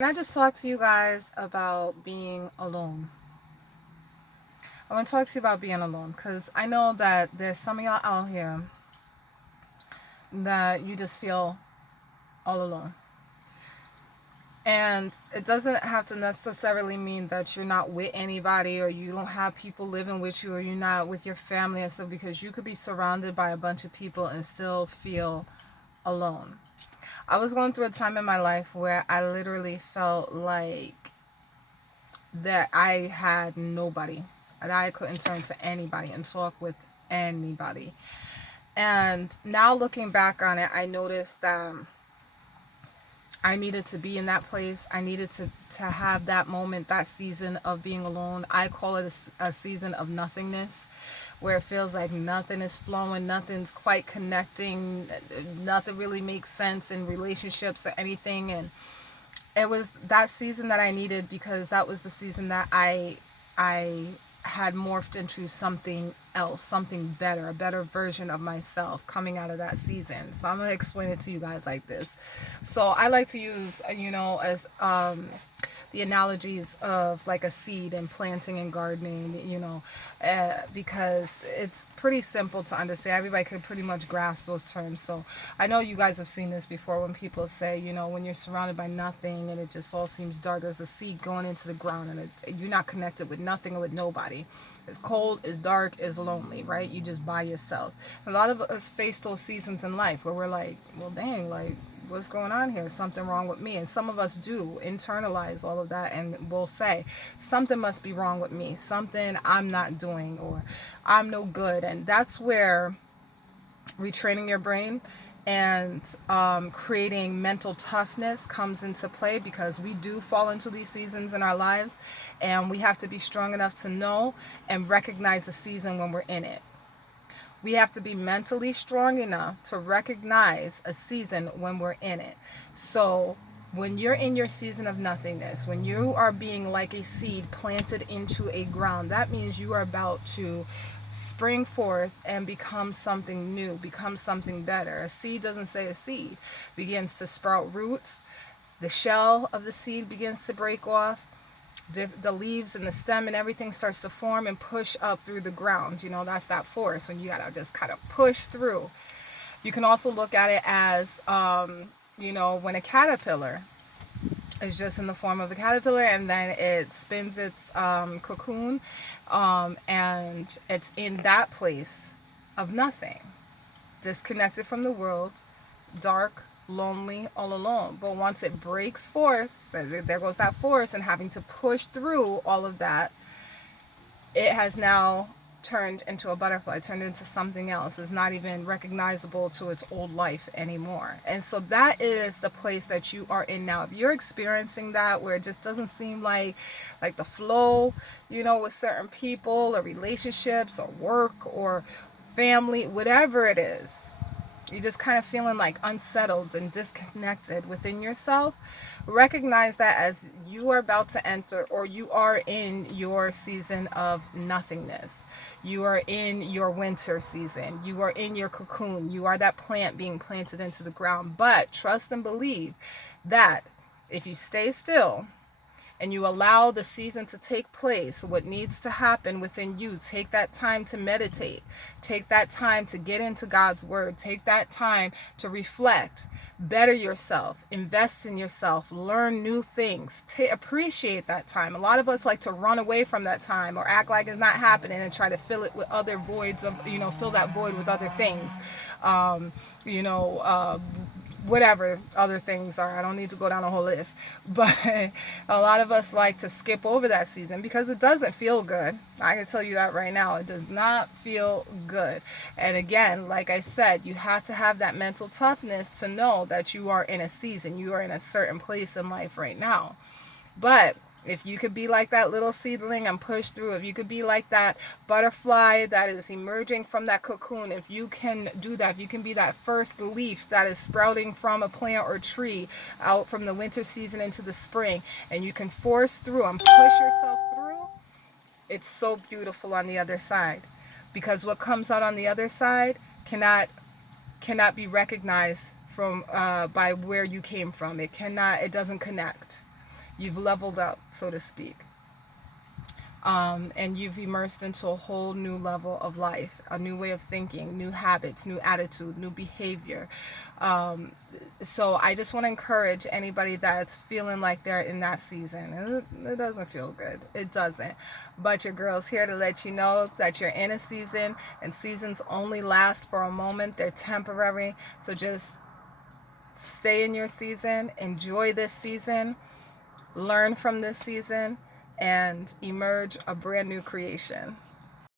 Can I just talk to you guys about being alone? I want to talk to you about being alone because I know that there's some of y'all out here that you just feel all alone. And it doesn't have to necessarily mean that you're not with anybody or you don't have people living with you or you're not with your family and stuff, because you could be surrounded by a bunch of people and still feel alone. I was going through a time in my life where I literally felt like that I had nobody, and I couldn't turn to anybody and talk with anybody. And now looking back on it, I noticed that I needed to be in that place. I needed to have that moment, that season of being alone. I call it a season of nothingness, where it feels like nothing is flowing, nothing's quite connecting, nothing really makes sense in relationships or anything. And it was that season that I needed, because that was the season that I had morphed into something else, something better, a better version of myself coming out of that season. So I'm gonna explain it to you guys like this. So I like to use, as the analogies of like a seed and planting and gardening, because it's pretty simple to understand. Everybody can pretty much grasp those terms. So I know you guys have seen this before when people say, when you're surrounded by nothing and it just all seems dark, there's a seed going into the ground and you're not connected with nothing or with nobody. It's cold, it's dark, it's lonely, right? You just by yourself. A lot of us face those seasons in life where we're like, well, dang, like, what's going on here? Is something wrong with me? And some of us do internalize all of that and will say, something must be wrong with me. Something I'm not doing, or I'm no good. And that's where retraining your brain and creating mental toughness comes into play, because we do fall into these seasons in our lives, and we have to be strong enough to know and recognize the season when we're in it. We have to be mentally strong enough to recognize a season when we're in it. So when you're in your season of nothingness, when you are being like a seed planted into a ground, that means you are about to spring forth and become something new, become something better. A seed doesn't say a seed. Begins to sprout roots. The shell of the seed begins to break off. The leaves and the stem and everything starts to form and push up through the ground. That's that force when you gotta just kind of push through. You can also look at it as when a caterpillar is just in the form of a caterpillar, and then it spins its cocoon, and it's in that place of nothing, disconnected from the world, dark, lonely, all alone. But once it breaks forth, there goes that force, and having to push through all of that, it has now turned into a butterfly, turned into something else. It's not even recognizable to its old life anymore. And so that is the place that you are in now. If you're experiencing that, where it just doesn't seem like the flow, with certain people or relationships or work or family, whatever it is, you're just kind of feeling like unsettled and disconnected within yourself, recognize that as you are about to enter, or you are in your season of nothingness. You are in your winter season. You are in your cocoon. You are that plant being planted into the ground. But trust and believe that if you stay still and you allow the season to take place, what needs to happen within you, take that time to meditate, take that time to get into God's word, take that time to reflect, better yourself, invest in yourself, learn new things, appreciate that time. A lot of us like to run away from that time or act like it's not happening and try to fill it with other voids of, fill that void with other things. Whatever other things are. I don't need to go down a whole list. But a lot of us like to skip over that season because it doesn't feel good. I can tell you that right now. It does not feel good. And again, like I said, you have to have that mental toughness to know that you are in a season. You are in a certain place in life right now. But if you could be like that little seedling and push through, if you could be like that butterfly that is emerging from that cocoon, if you can do that, if you can be that first leaf that is sprouting from a plant or tree out from the winter season into the spring, and you can force through and push yourself through, it's so beautiful on the other side. Because what comes out on the other side cannot be recognized from by where you came from. It doesn't connect. you've leveled up, so to speak. And you've immersed into a whole new level of life, a new way of thinking, new habits, new attitude, new behavior. So I just want to encourage anybody that's feeling like they're in that season. It doesn't feel good. It doesn't. But your girl's here to let you know that you're in a season, and seasons only last for a moment. They're temporary. So just stay in your season, enjoy this season, learn from this season, and emerge a brand new creation.